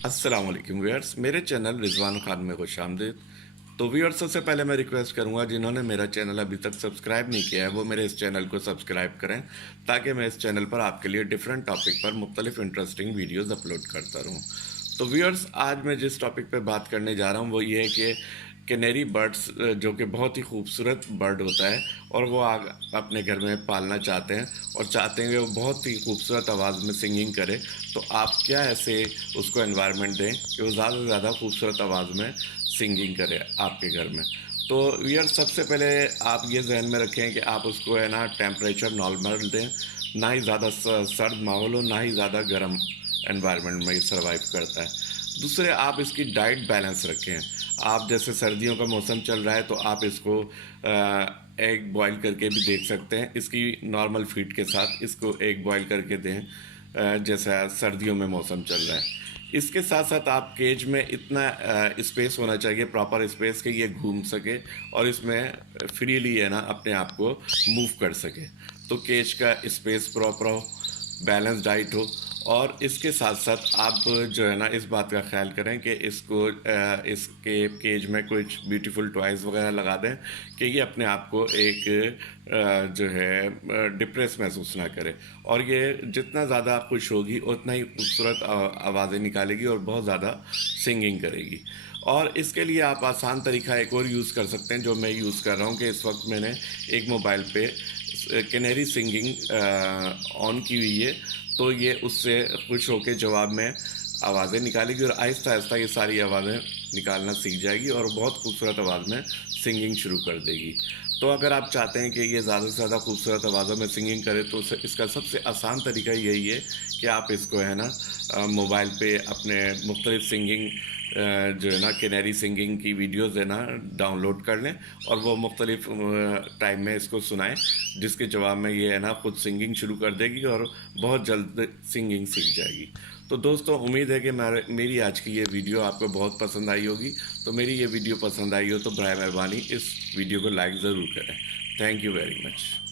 अस्सलाम वालेकुम व्यूअर्स, मेरे चैनल रिजवान खान में खुशामदीद। तो व्यूअर्स, सबसे पहले मैं रिक्वेस्ट करूंगा जिन्होंने मेरा चैनल अभी तक सब्सक्राइब नहीं किया है वो मेरे इस चैनल को सब्सक्राइब करें, ताकि मैं इस चैनल पर आपके लिए डिफरेंट टॉपिक पर मुख्तलिफ इंटरेस्टिंग वीडियोस अपलोड करता रहूं। तो व्यूअर्स, आज मैं जिस टॉपिक पे बात करने जा रहा हूं वो ये है कि कैनेरी बर्ड्स, जो कि बहुत ही खूबसूरत बर्ड होता है और वो आग अपने घर में पालना चाहते हैं और चाहते हैं कि वो बहुत ही खूबसूरत आवाज़ में सिंगिंग करे। तो आप क्या ऐसे उसको एनवायरनमेंट दें कि वो ज़्यादा से ज़्यादा खूबसूरत आवाज़ में सिंगिंग करे आपके घर में। तो यार, सबसे पहले आप ये जहन में रखें कि आप उसको है ना टेम्परेचर नॉर्मल दें, ना ही ज़्यादा सर्द माहौल हो, ना ही ज़्यादा गर्म एनवायरनमेंट में सर्वाइव करता है। दूसरे, आप इसकी डाइट बैलेंस रखें। आप जैसे सर्दियों का मौसम चल रहा है तो आप इसको एग बॉईल करके भी देख सकते हैं। इसकी नॉर्मल फीड के साथ इसको एग बॉईल करके दें, जैसा सर्दियों में मौसम चल रहा है। इसके साथ साथ आप केज में इतना स्पेस होना चाहिए, प्रॉपर स्पेस, कि ये घूम सके और इसमें फ्रीली है ना अपने आप को मूव कर सके। तो केज का स्पेस प्रॉपर हो, बैलेंस डाइट हो, और इसके साथ साथ आप जो है ना इस बात का ख्याल करें कि इसको इसके केज में कुछ ब्यूटीफुल टॉयज़ वगैरह लगा दें कि ये अपने आप को एक जो है डिप्रेस महसूस ना करे। और ये जितना ज़्यादा खुश होगी उतना ही खूबसूरत आवाज़ें निकालेगी और बहुत ज़्यादा सिंगिंग करेगी। और इसके लिए आप आसान तरीका एक और यूज़ कर सकते हैं, जो मैं यूज़ कर रहा हूँ, कि इस वक्त मैंने एक मोबाइल पे कैनेरी सिंगिंग ऑन की हुई है। तो ये उससे खुश होकर जवाब में आवाज़ें निकालेगी और आहिस्ता आहिस्ता ये सारी आवाज़ें निकालना सीख जाएगी और बहुत खूबसूरत आवाज़ में सिंगिंग शुरू कर देगी। तो अगर आप चाहते हैं कि ये ज़्यादा से ज़्यादा खूबसूरत आवाज़ों में सिंगिंग करे तो इसका सबसे आसान तरीका यही है कि आप इसको है ना मोबाइल पे अपने मुख्तलिफ सिंगिंग जो है ना कैनेरी सिंगिंग की वीडियोज़ है ना डाउनलोड कर लें और वो मुख्तलिफ टाइम में इसको सुनाएं, जिसके जवाब में ये है ना खुद सिंगिंग शुरू कर देगी और बहुत जल्द सिंगिंग सीख जाएगी। तो दोस्तों, उम्मीद है कि मेरी आज की ये वीडियो आपको बहुत पसंद आई होगी। तो मेरी ये वीडियो पसंद आई हो तो बराए मेहरबानी इस वीडियो को लाइक ज़रूर करें। Thank you very much.